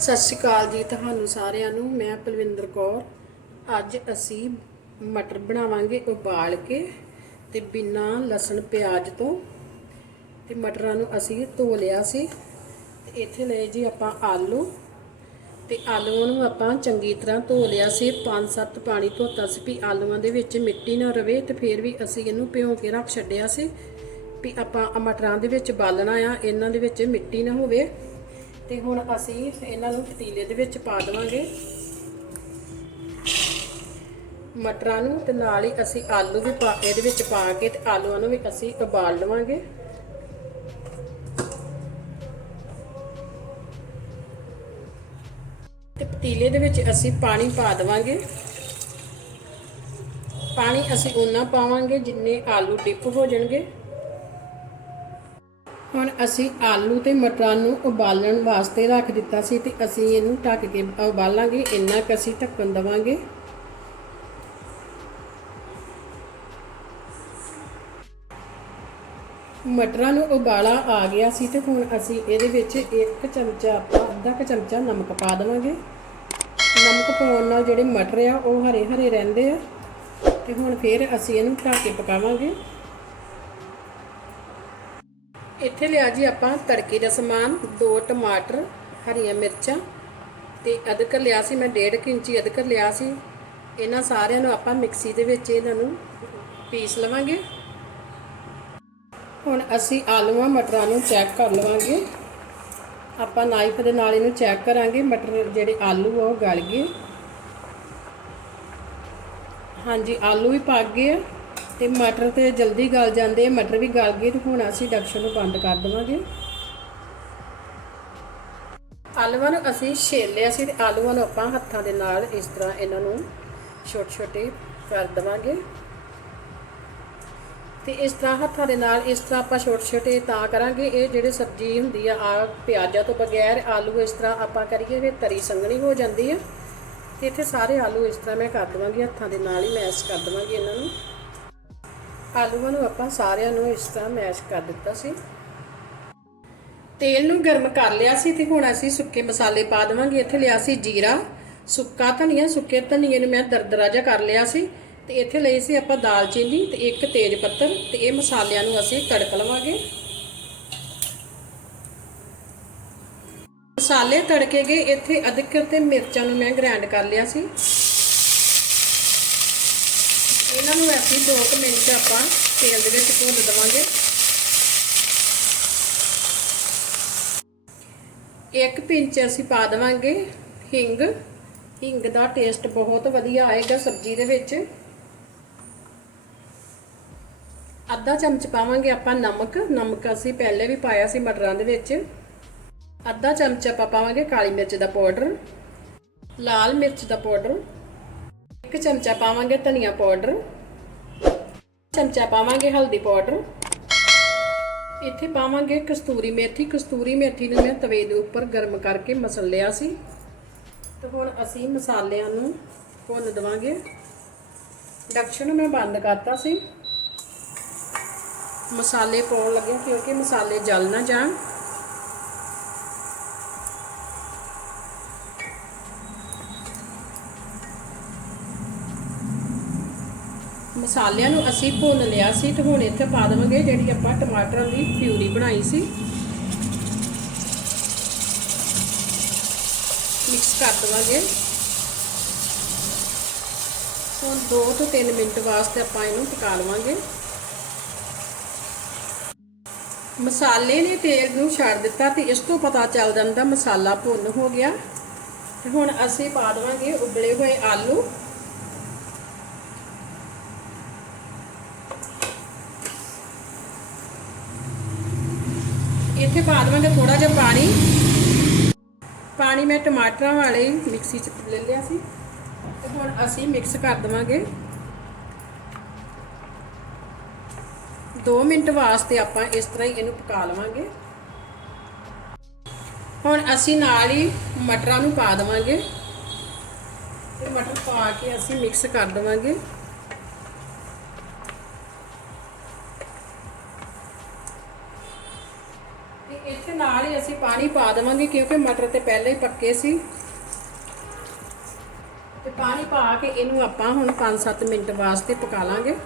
ਸਤਿ ਸ਼੍ਰੀ ਅਕਾਲ ਜੀ ਤੁਹਾਨੂੰ ਸਾਰਿਆਂ ਨੂੰ, ਮੈਂ ਪਲਵਿੰਦਰ ਕੌਰ। ਅੱਜ ਅਸੀਂ ਮਟਰ ਬਣਾਵਾਂਗੇ ਉਬਾਲ ਕੇ ਤੇ ਬਿਨਾਂ ਲਸਣ, ਪਿਆਜ਼ ਤੋਂ। ਤੇ ਮਟਰਾਂ ਨੂੰ ਅਸੀਂ ਧੋ ਲਿਆ ਸੀ। ਤੇ ਇੱਥੇ ਲਏ ਜੀ ਆਪਾਂ ਆਲੂ। ਤੇ ਆਲੂਆਂ ਨੂੰ ਆਪਾਂ ਚੰਗੀ ਤਰ੍ਹਾਂ ਧੋ ਲਿਆ ਸੀ। 5-7 ਪਾਣੀ ਧੋਤਾ ਸੀ ਵੀ ਆਲੂਆਂ ਦੇ ਵਿੱਚ ਮਿੱਟੀ ਨਾ ਰਵੇ ਤੇ ਫਿਰ ਵੀ ਅਸੀਂ ਇਹਨੂੰ ਭਿਓ ਕੇ ਰੱਖ ਛੱਡਿਆ ਸੀ ਵੀ ਆਪਾਂ ਮਟਰਾਂ ਦੇ ਵਿੱਚ ਬਾਲਣਾ ਆ, ਇਹਨਾਂ ਦੇ ਵਿੱਚ ਮਿੱਟੀ ਨਾ ਹੋਵੇ। ਤੇ ਹੁਣ ਅਸੀਂ ਇਹਨਾਂ ਨੂੰ ਪਤੀਲੇ ਦੇ ਵਿੱਚ ਪਾ ਦੇਵਾਂਗੇ। ਮਟਰਾਂ ਨੂੰ ਤੇ ਨਾਲ ਹੀ ਅਸੀਂ ਆਲੂ ਵੀ ਪਾ, ਇਹਦੇ ਵਿੱਚ ਪਾ ਕੇ ਤੇ ਆਲੂਆਂ ਨੂੰ ਵੀ ਅਸੀਂ ਉਬਾਲ ਲਵਾਂਗੇ। ਤੇ ਪਤੀਲੇ ਦੇ ਵਿੱਚ ਅਸੀਂ ਪਾਣੀ ਪਾ ਦੇਵਾਂਗੇ। ਪਾਣੀ ਅਸੀਂ ਉਨਾ ਪਾਵਾਂਗੇ ਜਿੰਨੇ ਆਲੂ ਡਿਪ ਹੋ ਜਾਣਗੇ। ਹੁਣ ਅਸੀਂ ਆਲੂ ਤੇ ਮਟਰਾਂ ਨੂੰ ਉਬਾਲਣ ਵਾਸਤੇ ਰੱਖ ਦਿੱਤਾ ਸੀ ਤੇ ਅਸੀਂ ਇਹਨੂੰ ਢੱਕ ਕੇ ਉਬਾਲਾਂਗੇ। ਇੰਨਾ ਕੁ ਅਸੀਂ ਢੱਕਣ ਦਵਾਂਗੇ। ਮਟਰਾਂ ਨੂੰ ਉਬਾਲਾ ਆ ਗਿਆ ਸੀ ਤੇ ਹੁਣ ਅਸੀਂ ਇਹਦੇ ਵਿੱਚ ਇੱਕ ਚਮਚਾ ਆਪਾਂ ਅੱਧਾ ਕੁ ਚਮਚਾ ਨਮਕ ਪਾ ਦੇਵਾਂਗੇ। ਨਮਕ ਪਾਉਣ ਨਾਲ ਜਿਹੜੇ ਮਟਰ ਆ, ਉਹ ਹਰੇ ਹਰੇ ਰਹਿੰਦੇ ਆ। ਤੇ ਹੁਣ ਫਿਰ ਅਸੀਂ ਇਹਨੂੰ ਢੱਕ ਕੇ ਪਕਾਵਾਂਗੇ। ਇੱਥੇ ਲਿਆ ਜੀ ਆਪਾਂ ਤੜਕੇ ਦਾ ਸਮਾਨ, ਦੋ ਟਮਾਟਰ, ਹਰੀਆਂ ਮਿਰਚਾਂ ਤੇ ਅਦਰਕ ਲਿਆ ਸੀ, ਮੈਂ 1.5 ਇੰਚੀ ਅਦਰਕ ਲਿਆ ਸੀ। ਇਹਨਾਂ ਸਾਰਿਆਂ ਨੂੰ ਆਪਾਂ ਮਿਕਸੀ ਦੇ ਵਿੱਚ ਇਹਨਾਂ ਨੂੰ ਪੀਸ ਲਵਾਂਗੇ। ਹੁਣ ਅਸੀਂ ਆਲੂਆਂ, ਮਟਰਾਂ ਨੂੰ ਚੈੱਕ ਕਰ ਲਵਾਂਗੇ। ਆਪਾਂ ਨਾਈਫ ਦੇ ਨਾਲ ਇਹਨੂੰ ਚੈੱਕ ਕਰਾਂਗੇ, ਮਟਰ ਜਿਹੜੇ ਆਲੂ ਆ ਉਹ ਗਲ ਗਏ। ਹਾਂਜੀ, ਆਲੂ ਵੀ ਪੱਕ ਗਏ ਆ। ਤੇ ਮਟਰ ਤੇ ਜਲਦੀ ਗਲ ਜਾਂਦੇ, ਮਟਰ ਵੀ ਗਲ ਗਏ ਤੇ ਹੁਣ ਅਸੀਂ ਡਕਸ਼ਨ ਨੂੰ ਬੰਦ ਕਰ ਦੇਵਾਂਗੇ। ਆਲੂਆਂ ਨੂੰ ਅਸੀਂ ਛੇਲ ਲਿਆ ਸੀ ਤੇ ਆਲੂਆਂ ਨੂੰ ਆਪਾਂ ਹੱਥਾਂ ਦੇ ਨਾਲ ਇਸ ਤਰ੍ਹਾਂ ਇਹਨਾਂ ਨੂੰ ਛੋਟੇ ਛੋਟੇ ਕਰ ਦੇਵਾਂਗੇ। ਤੇ ਇਸ ਤਰ੍ਹਾਂ ਹੱਥਾਂ ਦੇ ਨਾਲ ਇਸ ਤਰ੍ਹਾਂ ਆਪਾਂ ਛੋਟੇ ਛੋਟੇ ਤਾਂ ਕਰਾਂਗੇ। ਇਹ ਜਿਹੜੇ ਸਬਜ਼ੀ ਹੁੰਦੀ ਆ ਆ ਪਿਆਜ਼ਾਂ ਤੋਂ ਬਗੈਰ ਆਲੂ ਇਸ ਤਰ੍ਹਾਂ ਆਪਾਂ ਕਰੀਏ ਫਿਰ ਤਰੀ ਸੰਘਣੀ ਹੋ ਜਾਂਦੀ ਆ। ਤੇ ਇੱਥੇ ਸਾਰੇ ਆਲੂ ਇਸ ਤਰ੍ਹਾਂ ਮੈਂ ਕਰ ਦਵਾਂਗੀ, ਹੱਥਾਂ ਦੇ ਨਾਲ ਹੀ ਮੈਸ਼ ਕਰ ਦਵਾਂਗੀ ਇਹਨਾਂ ਨੂੰ। ਆਲੂਆਂ ਨੂੰ ਆਪਾਂ ਸਾਰਿਆਂ ਨੂੰ ਇਸ ਤਰ੍ਹਾਂ ਮੈਸ਼ ਕਰ ਦਿੱਤਾ ਸੀ। ਤੇਲ ਨੂੰ ਗਰਮ ਕਰ ਲਿਆ ਸੀ ਤੇ ਹੁਣ ਅਸੀਂ ਸੁੱਕੇ ਮਸਾਲੇ ਪਾ ਦੇਵਾਂਗੇ। ਇੱਥੇ ਲਿਆ ਸੀ ਜੀਰਾ, ਸੁੱਕਾ ਧਨੀਆ, ਸੁੱਕੇ ਧਨੀਏ ਨੂੰ ਮੈਂ ਦਰਦਰਾ ਜਿਹਾ ਕਰ ਲਿਆ ਸੀ ਤੇ ਇੱਥੇ ਲਈ ਸੀ ਆਪਾਂ ਦਾਲਚੀਨੀ ਤੇ ਇੱਕ ਤੇਜ ਪੱਤਰ ਤੇ ਇਹ ਮਸਾਲਿਆਂ ਨੂੰ ਅਸੀਂ ਤੜਕ ਲਵਾਂਗੇ। ਮਸਾਲੇ ਤੜਕੇ ਗਏ। ਇੱਥੇ ਅਦਰਕ ਤੇ ਮਿਰਚਾਂ ਨੂੰ ਮੈਂ ਗ੍ਰਾਈਂਡ ਕਰ ਲਿਆ ਸੀ। ਇਹਨਾਂ ਨੂੰ ਅਸੀਂ 2 ਮਿੰਟ ਆਪਾਂ ਤੇਲ ਦੇ ਵਿੱਚ ਭੁੰਨ ਦਵਾਂਗੇ। ਇੱਕ ਪਿੰਚ ਅਸੀਂ ਪਾ ਦਵਾਂਗੇ ਹਿੰਗ। ਹਿੰਗ ਦਾ ਟੇਸਟ ਬਹੁਤ ਵਧੀਆ ਆਏਗਾ ਸਬਜ਼ੀ ਦੇ ਵਿੱਚ। ਅੱਧਾ ਚਮਚ ਪਾਵਾਂਗੇ ਆਪਾਂ ਨਮਕ। ਨਮਕ ਅਸੀਂ ਪਹਿਲੇ ਵੀ ਪਾਇਆ ਸੀ ਮਟਰਾਂ ਦੇ ਵਿੱਚ। ਅੱਧਾ ਚਮਚ ਆਪਾਂ ਪਾਵਾਂਗੇ ਕਾਲੀ ਮਿਰਚ ਦਾ ਪਾਊਡਰ। ਲਾਲ ਮਿਰਚ ਦਾ ਪਾਊਡਰ। ਇੱਕ ਚਮਚਾ ਪਾਵਾਂਗੇ ਧਨੀਆ ਪਾਊਡਰ ਚਮਚਾ ਪਾਵਾਂਗੇ ਹਲਦੀ ਪਾਊਡਰ। ਇੱਥੇ ਪਾਵਾਂਗੇ ਕਸਤੂਰੀ ਮੇਥੀ। ਕਸਤੂਰੀ ਮੇਥੀ ਨੂੰ ਮੈਂ ਤਵੇ ਦੇ ਉੱਪਰ ਗਰਮ ਕਰਕੇ ਮਸਲ ਲਿਆ ਸੀ। ਤੇ ਹੁਣ ਅਸੀਂ ਮਸਾਲਿਆਂ ਨੂੰ ਭੁੰਨ ਦਵਾਂਗੇ। ਡਕਸ਼ਨ ਨੂੰ ਮੈਂ ਬੰਦ ਕਰਤਾ ਸੀ। ਮਸਾਲੇ ਪਾਉਣ ਲੱਗੇ ਕਿਉਂਕਿ ਮਸਾਲੇ ਜਲ ਨਾ ਜਾਣ। ਮਸਾਲਿਆਂ ਨੂੰ ਅਸੀਂ ਭੁੰਨ ਲਿਆ ਸੀ ਤੇ ਹੁਣ ਇੱਥੇ ਪਾ ਦੇਵਾਂਗੇ ਜਿਹੜੀ ਆਪਾਂ ਟਮਾਟਰਾਂ ਦੀ ਪਿਊਰੀ ਬਣਾਈ ਸੀ। ਮਿਕਸ ਕਰ ਦੇਵਾਂਗੇ। ਹੁਣ 2 ਤੋਂ 3 ਮਿੰਟ ਵਾਸਤੇ ਆਪਾਂ ਇਹਨੂੰ ਪਕਾ ਲਵਾਂਗੇ। ਮਸਾਲੇ ਨੇ ਤੇਲ ਨੂੰ ਛੱਡ ਦਿੱਤਾ ਤੇ ਇਸ ਤੋਂ ਪਤਾ ਚੱਲ ਜਾਂਦਾ ਮਸਾਲਾ ਭੁੰਨ ਹੋ ਗਿਆ। ਤੇ ਹੁਣ ਅਸੀਂ ਪਾ ਦੇਵਾਂਗੇ ਉਬਲੇ ਹੋਏ ਆਲੂ। ਇੱਥੇ ਪਾ ਦੇਵਾਂਗੇ ਥੋੜਾ ਜਿਹਾ ਪਾਣੀ। ਪਾਣੀ ਮੈਂ ਟਮਾਟਰਾਂ ਵਾਲੇ ਮਿਕਸੀ 'ਚ ਲੈ ਲਿਆ ਸੀ। ਤੇ ਹੁਣ ਅਸੀਂ ਮਿਕਸ ਕਰ ਦੇਵਾਂਗੇ। 2 ਮਿੰਟ ਵਾਸਤੇ ਆਪਾਂ ਇਸ ਤਰ੍ਹਾਂ ਹੀ ਇਹਨੂੰ ਪਕਾ ਲਵਾਂਗੇ। ਹੁਣ ਅਸੀਂ ਨਾਲ ਹੀ ਮਟਰਾਂ ਨੂੰ ਪਾ ਦੇਵਾਂਗੇ। ਤੇ ਮਟਰ ਪਾ ਕੇ ਅਸੀਂ ਮਿਕਸ ਕਰ ਦੇਵਾਂਗੇ ਤੇ ਇੱਥੇ ਨਾਲ ਹੀ ਅਸੀਂ ਪਾਣੀ ਪਾ ਦੇਵਾਂਗੇ ਕਿਉਂਕਿ ਮਟਰ ਤੇ ਪਹਿਲਾਂ ਹੀ ਪੱਕੇ ਸੀ। ਤੇ ਪਾਣੀ ਪਾ ਕੇ ਇਹਨੂੰ ਆਪਾਂ ਹੁਣ 5-7 ਮਿੰਟ ਵਾਸਤੇ ਪਕਾ ਲਾਂਗੇ।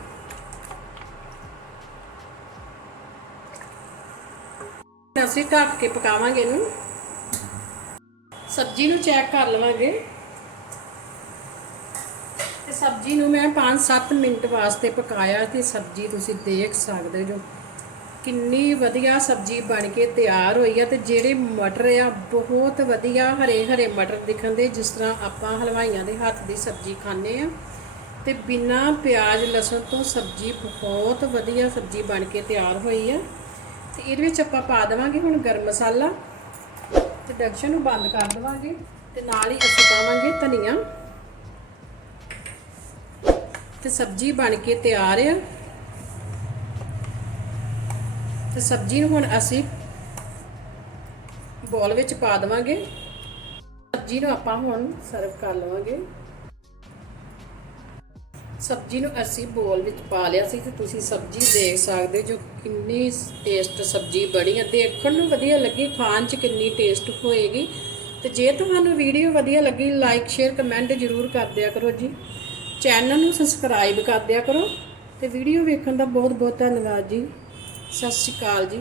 ਅਸੀਂ ਢੱਕ ਕੇ ਪਕਾਵਾਂਗੇ ਇਹਨੂੰ। ਸਬਜ਼ੀ ਨੂੰ ਚੈੱਕ ਕਰ ਲਵਾਂਗੇ। ਤੇ ਸਬਜ਼ੀ ਨੂੰ ਮੈਂ 5-7 ਮਿੰਟ ਵਾਸਤੇ ਪਕਾਇਆ ਤੇ ਸਬਜ਼ੀ ਤੁਸੀਂ ਦੇਖ ਸਕਦੇ ਜੋ ਕਿੰਨੀ ਵਧੀਆ ਸਬਜ਼ੀ ਬਣ ਕੇ ਤਿਆਰ ਹੋਈ ਆ ਤੇ ਜਿਹੜੇ ਮਟਰ ਆ, ਬਹੁਤ ਵਧੀਆ ਹਰੇ ਹਰੇ ਮਟਰ ਦਿਖਣ ਦੇ ਜਿਸ ਤਰ੍ਹਾਂ ਆਪਾਂ ਹਲਵਾਈਆਂ ਦੇ ਹੱਥ ਦੀ ਸਬਜ਼ੀ ਖਾਂਦੇ ਆ। ਤੇ ਬਿਨਾ ਪਿਆਜ਼, ਲਸਣ ਤੋਂ ਸਬਜ਼ੀ ਬਹੁਤ ਵਧੀਆ ਸਬਜ਼ੀ ਬਣ ਕੇ ਤਿਆਰ ਹੋਈ ਆ। ਤੇ ਇਹਦੇ ਵਿੱਚ ਆਪਾਂ ਪਾ ਦੇਵਾਂਗੇ ਹੁਣ ਗਰਮ ਮਸਾਲਾ ਤੇ ਡਕਸ਼ਨ ਨੂੰ ਬੰਦ ਕਰ ਦੇਵਾਂਗੇ ਤੇ ਨਾਲ ਹੀ ਅਸੀਂ ਪਾਵਾਂਗੇ ਧਨੀਆ। ਤੇ ਸਬਜ਼ੀ ਬਣ ਕੇ ਤਿਆਰ ਆ। ਤੇ ਸਬਜ਼ੀ ਨੂੰ ਹੁਣ ਅਸੀਂ ਬੋਲ ਵਿੱਚ ਪਾ ਦੇਵਾਂਗੇ। ਸਬਜ਼ੀ ਨੂੰ ਆਪਾਂ ਹੁਣ ਸਰਵ ਕਰ ਲਵਾਂਗੇ। ਸਬਜ਼ੀ ਨੂੰ ਅਸੀਂ ਬੋਲ ਵਿੱਚ ਪਾ ਲਿਆ ਸੀ ਤੇ ਤੁਸੀਂ ਸਬਜ਼ੀ ਦੇਖ ਸਕਦੇ ਜੋ ਕਿੰਨੀ ਟੇਸਟ ਸਬਜ਼ੀ ਬਣੀ ਹੈ ਦੇਖਣ ਨੂੰ ਵਧੀਆ ਲੱਗੀ, ਖਾਣ 'ਚ ਕਿੰਨੀ ਟੇਸਟ ਹੋਏਗੀ। ਤੇ ਜੇ ਤੁਹਾਨੂੰ ਵੀਡੀਓ ਵਧੀਆ ਲੱਗੀ ਲਾਈਕ ਸ਼ੇਅਰ ਕਮੈਂਟ ਜ਼ਰੂਰ ਕਰ ਦਿਆ ਕਰੋ ਜੀ। ਚੈਨਲ ਨੂੰ ਸਬਸਕ੍ਰਾਈਬ ਕਰ ਦਿਆ ਕਰੋ। ਤੇ ਵੀਡੀਓ ਵੇਖਣ ਦਾ ਬਹੁਤ ਬਹੁਤ ਧੰਨਵਾਦ ਜੀ। ਸਤਿ ਸ਼੍ਰੀ ਅਕਾਲ ਜੀ।